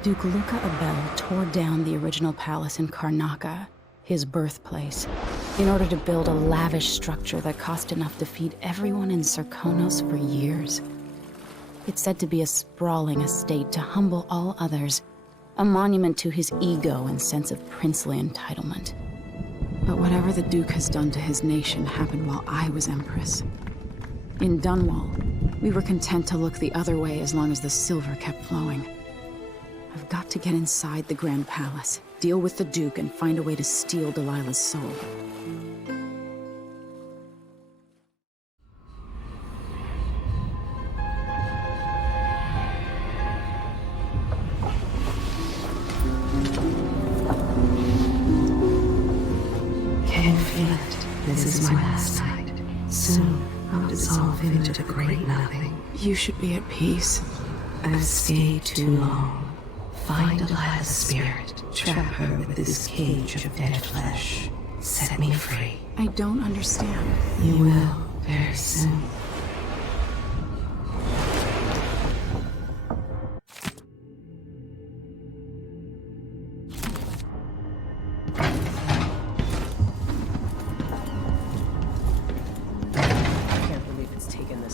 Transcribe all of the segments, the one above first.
Duke Luca Abel tore down the original palace in Karnaca, his birthplace, in order to build a lavish structure that cost enough to feed everyone in Serkonos for years. It's said to be a sprawling estate to humble all others, a monument to his ego and sense of princely entitlement. But whatever the Duke has done to his nation happened while I was Empress. In Dunwall, we were content to look the other way as long as the silver kept flowing. I've got to get inside the Grand Palace, deal with the Duke, and find a way to steal Delilah's soul. Can you feel it? This is my last night. Soon, I'll dissolve into the great nothing. You should be at peace. I've stayed too long. Find Delilah's spirit. Trap her with this cage of dead flesh. Set me free. I don't understand. You will, very soon.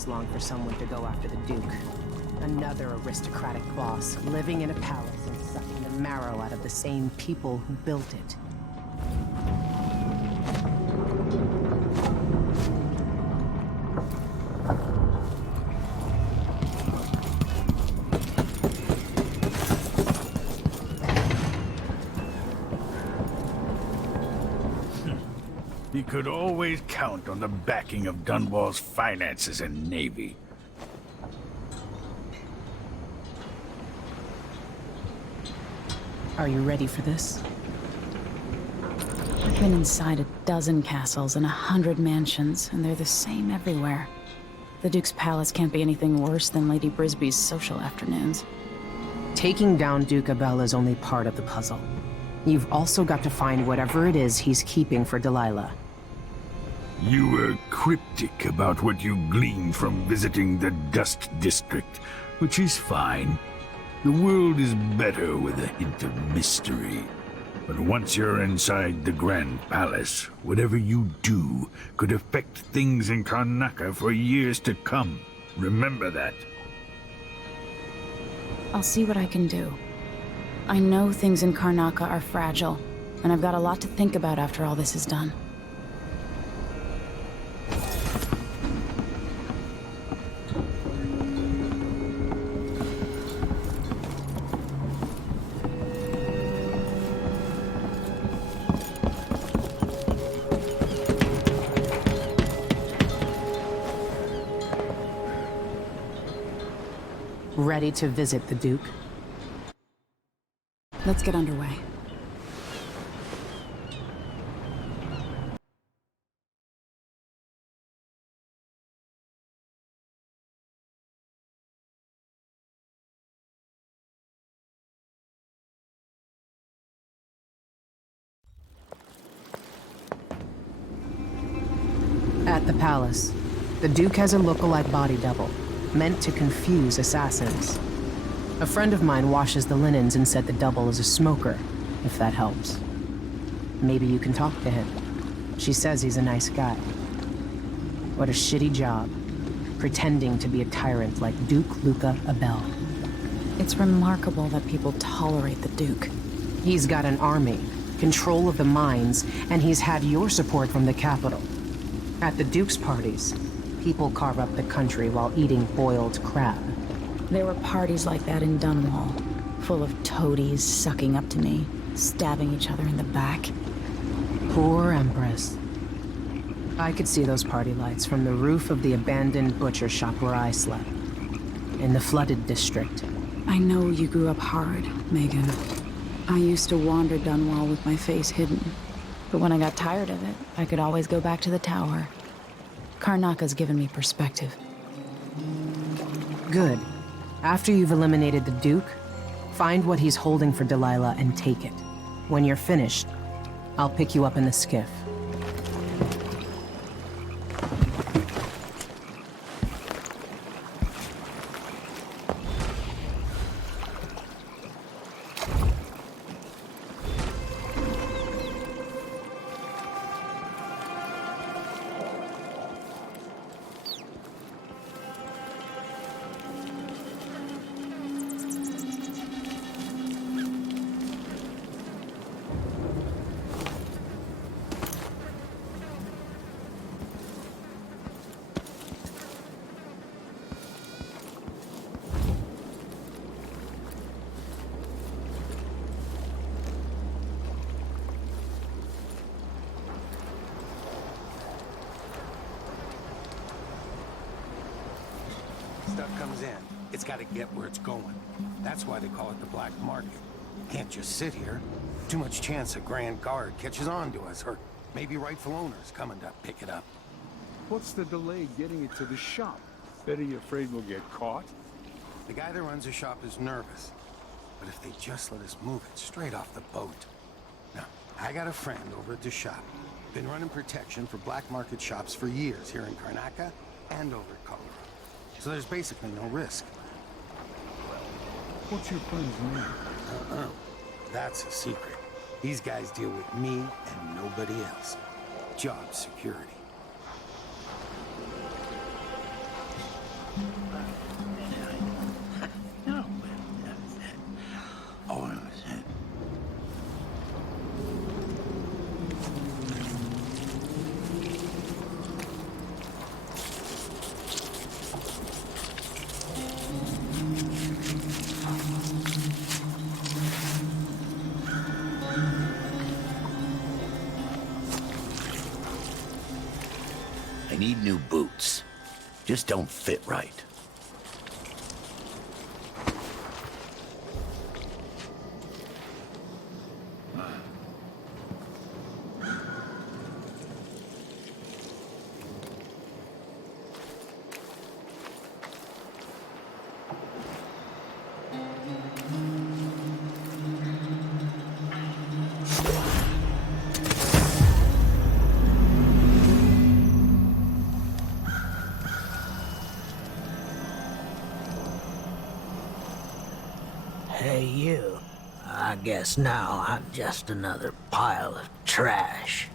Long for someone to go after the Duke. Another aristocratic boss, living in a palace and sucking the marrow out of the same people who built it. He could always count on the backing of Dunwall's finances and navy. Are you ready for this? I've been inside a dozen castles and 100 mansions, and they're the same everywhere. The Duke's palace can't be anything worse than Lady Brisby's social afternoons. Taking down Duke Abel is only part of the puzzle. You've also got to find whatever it is he's keeping for Delilah. You were cryptic about what you gleaned from visiting the Dust District, which is fine. The world is better with a hint of mystery. But once you're inside the Grand Palace, whatever you do could affect things in Karnaca for years to come. Remember that. I'll see what I can do. I know things in Karnaca are fragile, and I've got a lot to think about after all this is done. Ready to visit the Duke? Let's get underway. At the palace, the Duke has a look-alike body double, meant to confuse assassins. A friend of mine washes the linens and said the double is a smoker, if that helps. Maybe you can talk to him. She says he's a nice guy. What a shitty job, pretending to be a tyrant like Duke Luca Abel. It's remarkable that people tolerate the Duke. He's got an army, control of the mines, and he's had your support from the capital. At the Duke's parties, people carve up the country while eating boiled crab. There were parties like that in Dunwall, full of toadies sucking up to me, stabbing each other in the back. Poor Empress. I could see those party lights from the roof of the abandoned butcher shop where I slept, in the flooded district. I know you grew up hard, Megan. I used to wander Dunwall with my face hidden, but when I got tired of it, I could always go back to the tower. Karnaca's given me perspective. Good. After you've eliminated the Duke, find what he's holding for Delilah and take it. When you're finished, I'll pick you up in the skiff. It's got to get where it's going. That's why they call it the black market. Can't just sit here. Too much chance a Grand Guard catches on to us, or maybe rightful owners coming to pick it up. What's the delay getting it to the shop? Betty afraid we'll get caught? The guy that runs the shop is nervous. But if they just let us move it straight off the boat. Now, I got a friend over at the shop. Been running protection for black market shops for years here in Karnaca and over at Colorado. So there's basically no risk. What's your friend's name? That's a secret. These guys deal with me and nobody else. Job security. I need new boots. Just don't fit right. Hey, you. I guess now I'm just another pile of trash.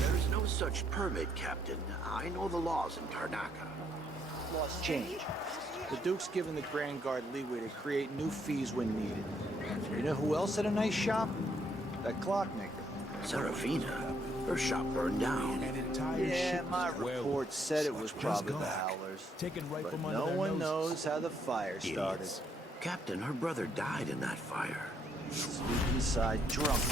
There's no such permit, Captain. I know the laws in Karnaca. Laws change. The Duke's given the Grand Guard leeway to create new fees when needed. You know who else had a nice shop? That clockmaker. Serafina, her shop burned down. Yeah, my report said it was probably the Howlers. But no one knows how the fire started. Idiots. Captain, her brother died in that fire. Sleep inside drunk.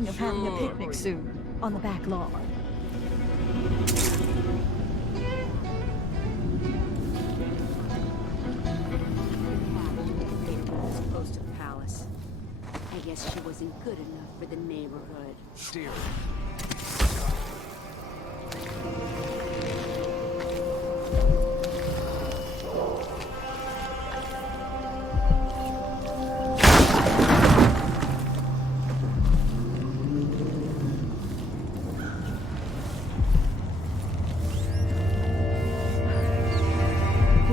thinking of having a picnic soon, on the back lawn. Close to the palace. I guess she wasn't good enough for the neighborhood. Steer.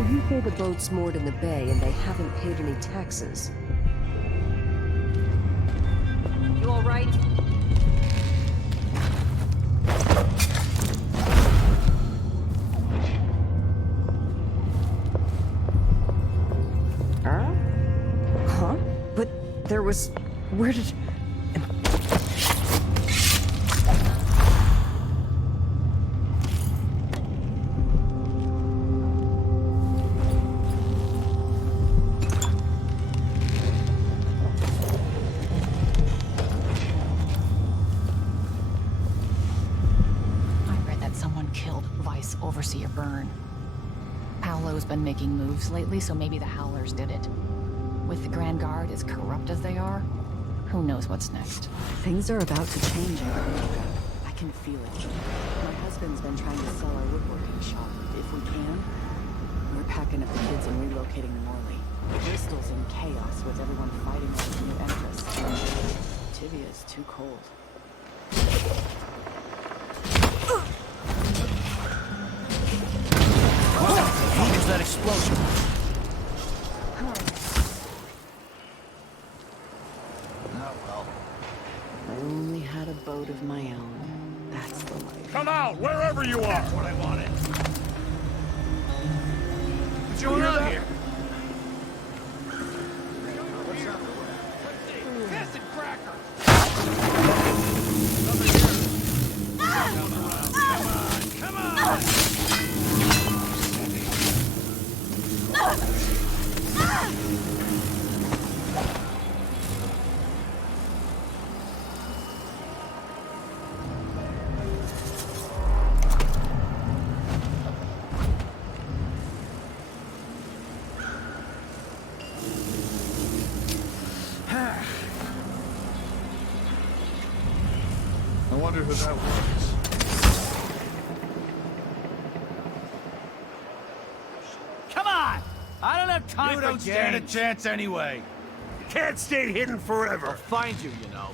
You say the boat's moored in the bay and they haven't paid any taxes. You all right? Huh? But there was... Where did... Overseer Byrne. Paolo's been making moves lately, so maybe the Howlers did it. With the Grand Guard as corrupt as they are, who knows what's next? Things are about to change in Carnaca. I can feel it. My husband's been trying to sell our woodworking shop. If we can, we're packing up the kids and relocating to Morley. Bristol's in chaos with everyone fighting over the new Empress. Tivia's too cold. What was that explosion? Oh, well. I only had a boat of my own. That's the life. Come out, wherever you are! That's what I wanted. What's going on here? Piss and cracker! Come on! I wonder who that was. Come on! I don't have time for games. You don't stand a chance anyway. Can't stay hidden forever. I'll find you, you know.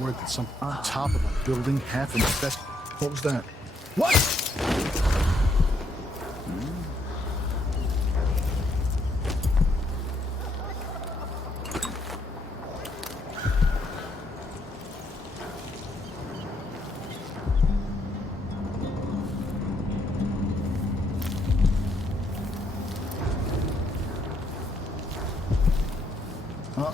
Word that something on top of a building half infested. What was that? What? Huh?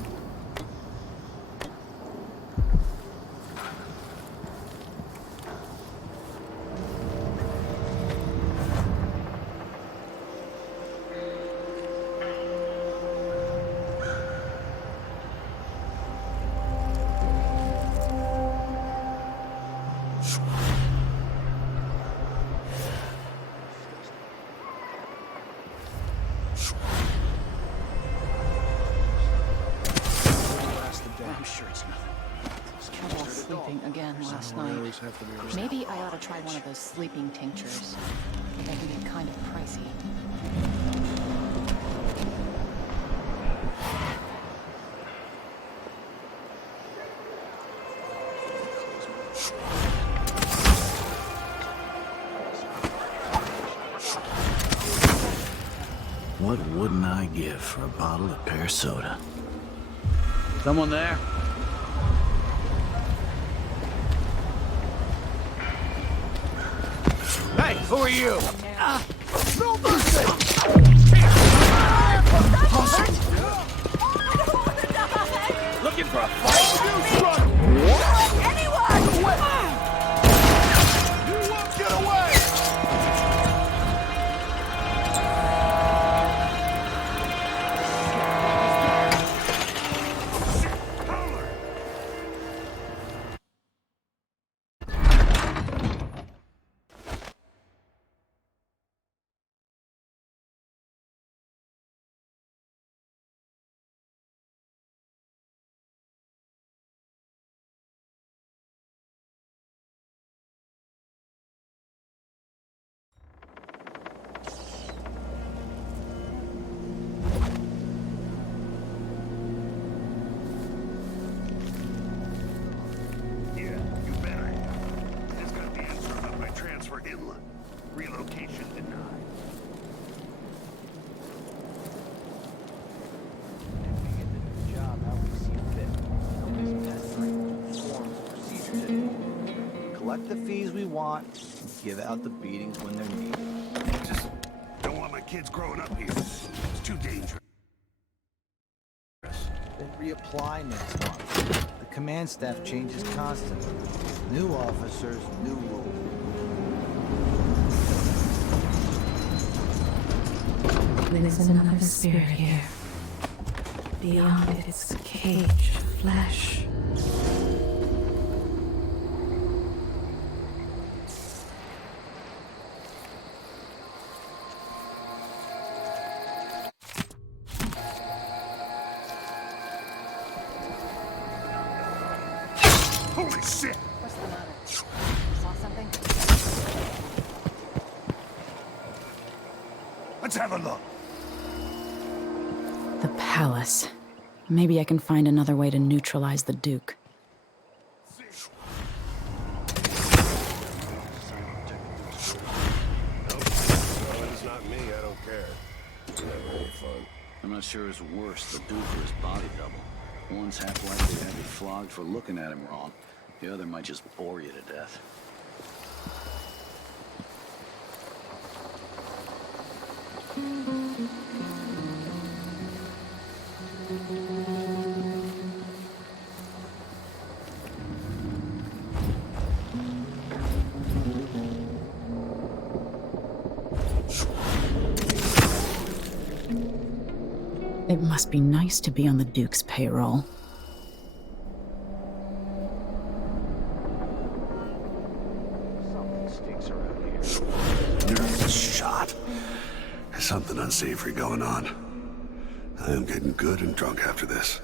I'm sure it's nothing. Trouble sleeping again last night. Maybe I ought to try one of those sleeping tinctures. They can get kind of pricey. What wouldn't I give for a bottle of pear soda? Someone there? Hey, who are you? No mercy! Looking for a fight? You run! Anyone! You won't get away! Relocation denied. Job how we see fit. Nobody's pestering forms, procedures anymore. Collect the fees we want, give out the beatings when they're needed. Just don't want my kids growing up here. It's too dangerous. Then reapply next month. The command staff changes constantly. New officers, new rules. There's another spirit here. Beyond its cage of flesh. Holy shit! What's the matter? Saw something? Let's have a look. The palace. Maybe I can find another way to neutralize the Duke. It's not me, I don't care. It's never any fun. I'm not sure it's worse, the Duke or his body double. One's half likely to have you flogged for looking at him wrong. The other might just bore you to death. It must be nice to be on the Duke's payroll. Something stinks around here. Nervous shot. There's something unsavory going on. I am getting good and drunk after this.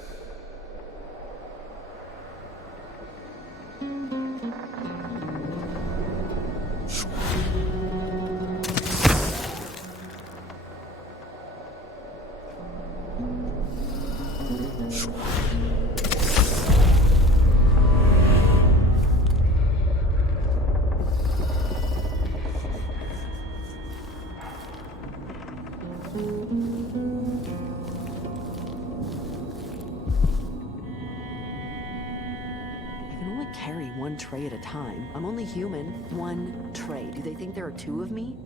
Carry one tray at a time. I'm only human. One tray. Do they think there are two of me?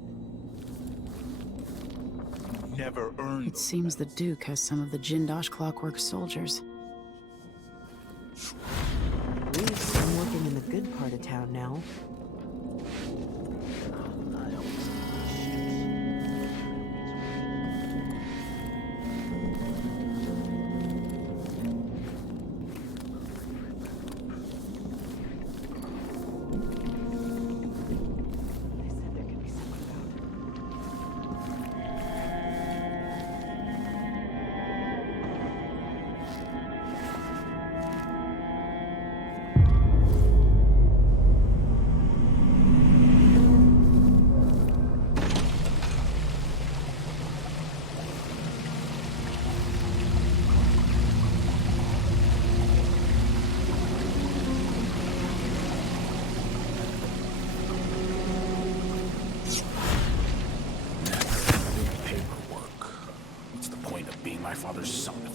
Never earned. It seems the Duke has some of the Jindosh Clockwork soldiers. At least I'm working in the good part of town now.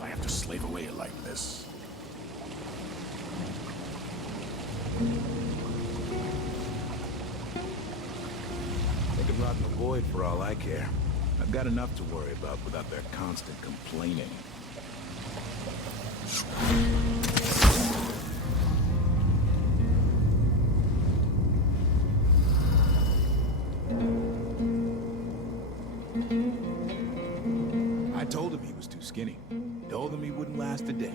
I have to slave away like this. They could rot in the void for all I care. I've got enough to worry about without their constant complaining. I told him he was too skinny. Told him he wouldn't last a day.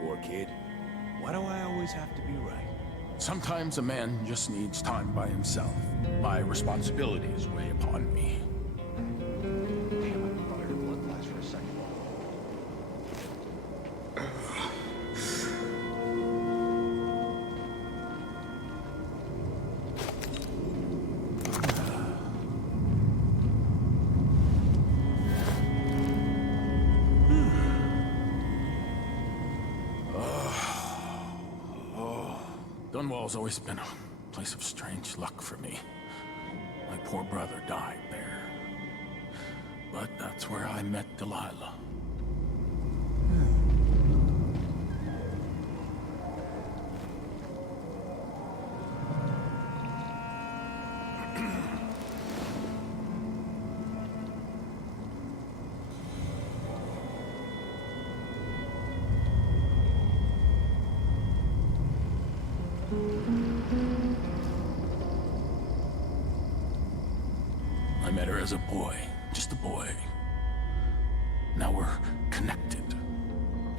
Poor kid. Why do I always have to be right? Sometimes a man just needs time by himself. My responsibilities weigh upon me. Damn, I thought I heard blood flash for a second. Dunwall's always been a place of strange luck for me. My poor brother died there. But that's where I met Delilah. I met her as a boy, just a boy. Now we're connected,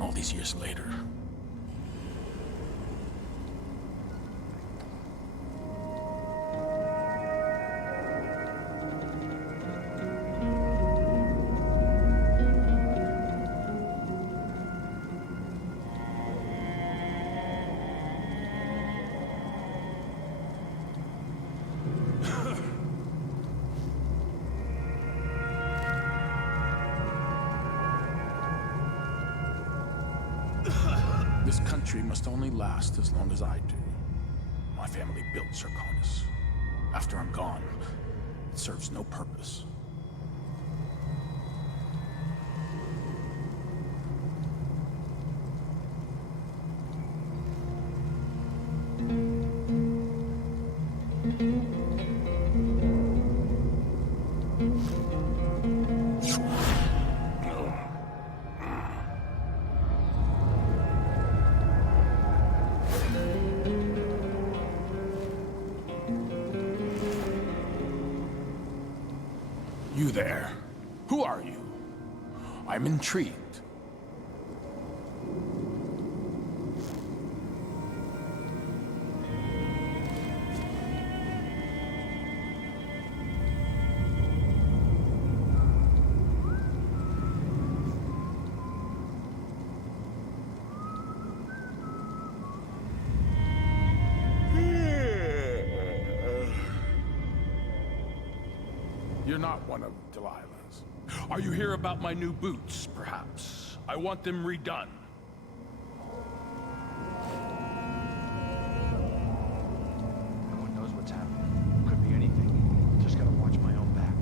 all these years later. This country must only last as long as I do. My family built Zirconis. After I'm gone, it serves no purpose. You there. Who are you? I'm intrigued. You're not one of Delilah's. Are you here about my new boots, perhaps? I want them redone. No one knows what's happening. Could be anything. Just gotta watch my own back.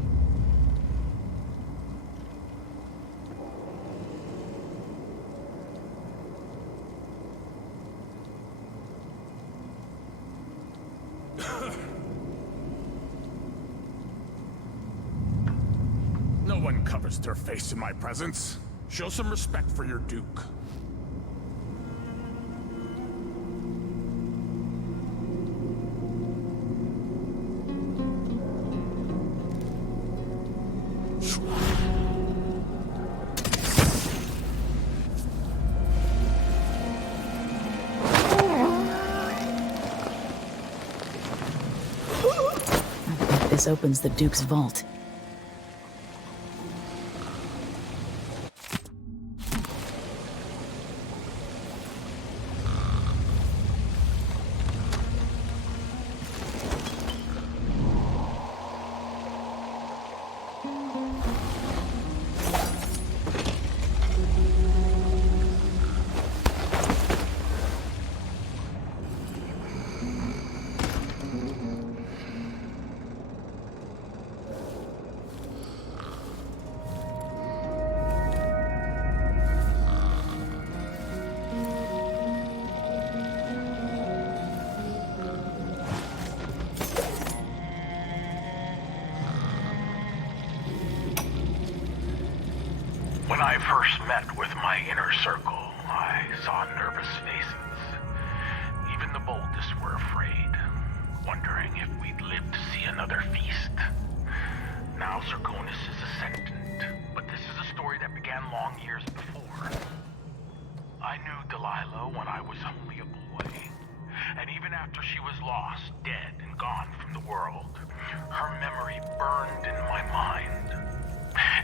No one covers their face in my presence. Show some respect for your Duke. I bet this opens the Duke's vault. first met with my inner circle, I saw nervous faces. Even the boldest were afraid, wondering if we'd live to see another feast. Now Serkonis is ascendant, but this is a story that began long years before. I knew Delilah when I was only a boy, and even after she was lost, dead, and gone from the world, her memory burned in my mind.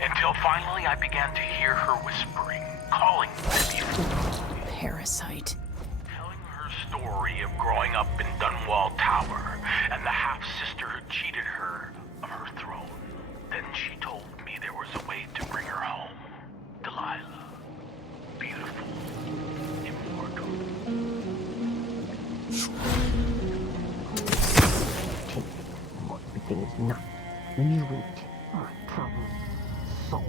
Until finally I began to hear her whispering, calling me before. Parasite. Telling her story of growing up in Dunwall Tower, and the half-sister who cheated her of her throne. Then she told me there was a way to bring her home. Delilah. Beautiful. Immortal. Everything is not. When you root our problem solved.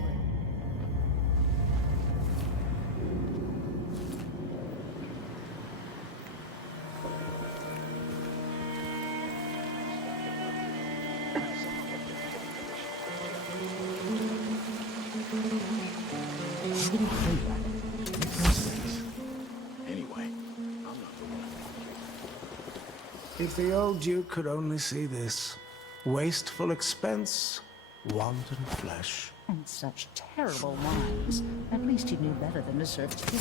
Anyway, I'm not the one. If the old Duke could only see this. Wasteful expense, wanton flesh. And such terrible lines. At least he knew better than to serve tea.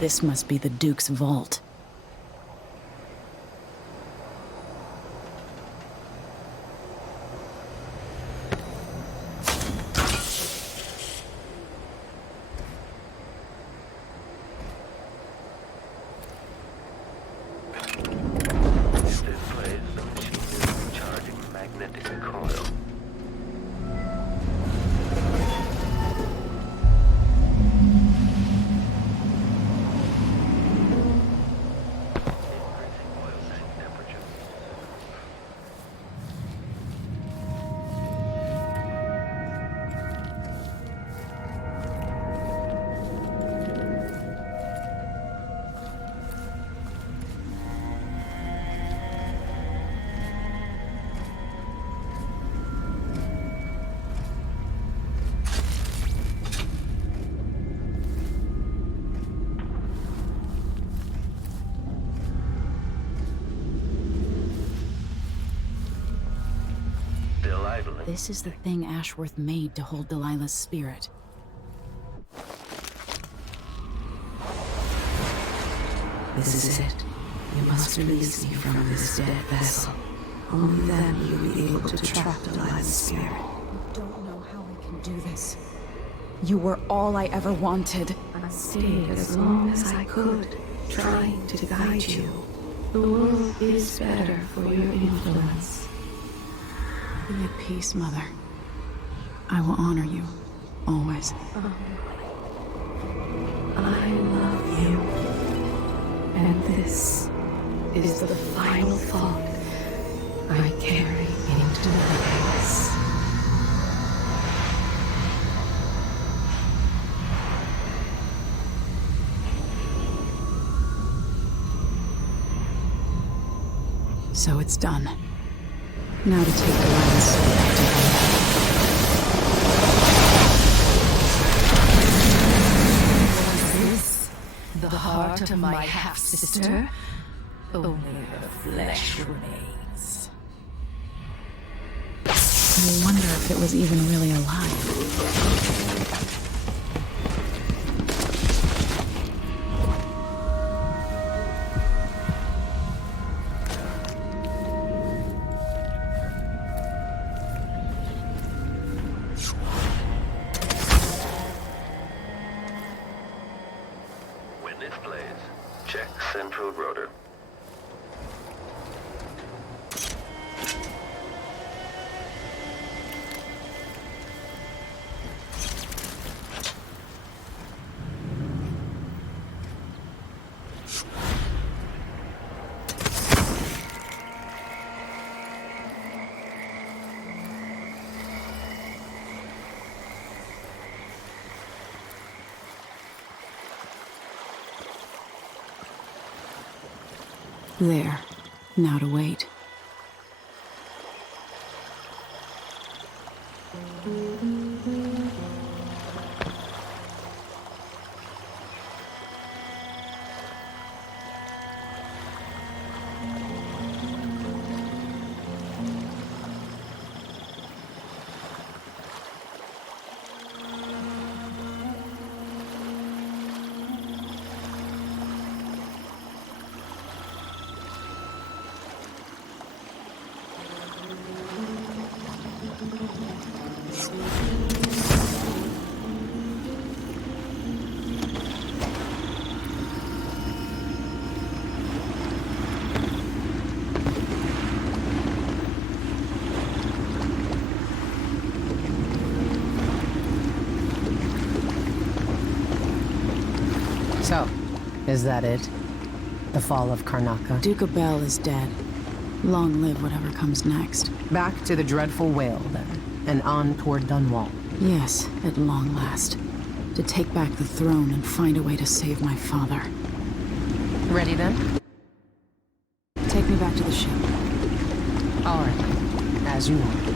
This must be the Duke's vault. This is the thing Ashworth made to hold Delilah's spirit. This is it. You must release me from this dead vessel. Only then you'll be able to trap Delilah's spirit. I don't know how I can do this. You were all I ever wanted. I stayed as long as I could, trying to guide you. The world is better for your influence. Be at peace, Mother. I will honor you, always. I love you. And this is the final thought I carry into my abyss. So it's done. Now to take Delilah's spirit to Was this the heart of my half-sister? Only her flesh remains. I wonder if it was even really alive. There. Now to wait. So, is that it? The fall of Karnaca? Duke of Bell is dead. Long live whatever comes next. Back to the dreadful whale, then, and on toward Dunwall. Yes, at long last. To take back the throne and find a way to save my father. Ready, then? Take me back to the ship. All right, as you want.